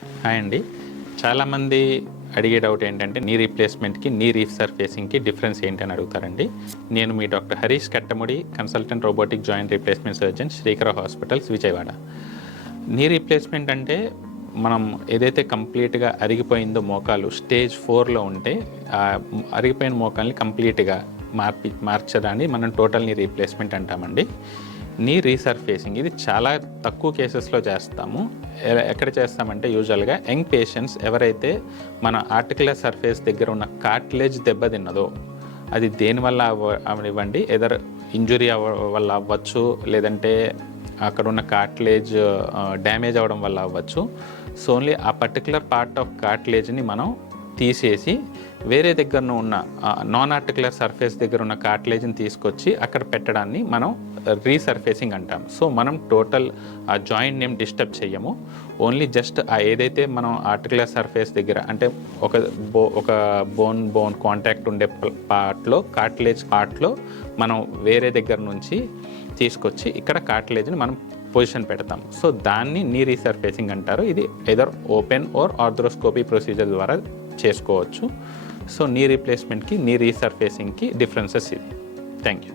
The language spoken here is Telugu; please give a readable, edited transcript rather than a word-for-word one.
హాయ్ అండి. చాలామంది అడిగే డౌట్ ఏంటంటే నీ రీప్లేస్మెంట్కి నీ రీసర్ఫేసింగ్కి డిఫరెన్స్ ఏంటని అడుగుతారండి. నేను మీ doctor Harish Kattamudi, consultant robotic joint replacement surgeon, Srikara hospitals, Vijayawada. Knee replacement అంటే మనం ఏదైతే కంప్లీట్గా అరిగిపోయిందో మోకాలు స్టేజ్ 4లో ఉంటే ఆ అరిగిపోయిన మోకాల్ని కంప్లీట్గా మార్చడాన్ని మనం టోటల్ నీ రీప్లేస్మెంట్ అంటామండి. నీ రీసర్ఫేసింగ్ ఇది చాలా తక్కువ కేసెస్లో చేస్తాము. ఎక్కడ చేస్తామంటే యూజువల్గా యంగ్ పేషెంట్స్ ఎవరైతే మన ఆర్టికులర్ సర్ఫేస్ దగ్గర ఉన్న కార్టిలేజ్ దెబ్బతిన్నదో, అది దేనివల్ల అవనివ్వండి, ఎదర్ ఇంజురీ వల్ల అవ్వచ్చు, లేదంటే అక్కడ ఉన్న కార్టిలేజ్ డ్యామేజ్ అవ్వడం వల్ల అవ్వచ్చు. సో ఓన్లీ ఆ పర్టికులర్ పార్ట్ ఆఫ్ కార్టిలేజ్ని మనం తీసేసి వేరే దగ్గర ఉన్న నాన్ ఆర్టికులర్ సర్ఫేస్ దగ్గర ఉన్న కార్టిలేజ్ని తీసుకొచ్చి అక్కడ పెట్టడాన్ని మనం రీసర్ఫేసింగ్ అంటాం. సో మనం టోటల్ ఆ జాయింట్ నేమ్ డిస్టర్బ్ చేయము. ఓన్లీ జస్ట్ ఆ ఏదైతే మనం ఆర్టికులర్ సర్ఫేస్ దగ్గర అంటే ఒక బోన్ కాంటాక్ట్ ఉండే పార్ట్లో, కార్టిలేజ్ పార్ట్లో మనం వేరే దగ్గర నుంచి తీసుకొచ్చి ఇక్కడ కార్టిలేజ్ని మనం పొజిషన్ పెడతాం. సో దాన్ని నీ రీసర్ఫేసింగ్ అంటారు. ఇది either open or arthroscopy procedure ద్వారా చేసుకోవచ్చు. సో నీ రీప్లేస్మెంట్కి నీ రీసర్ఫేసింగ్కి డిఫరెన్సెస్ ఇది. Thank you.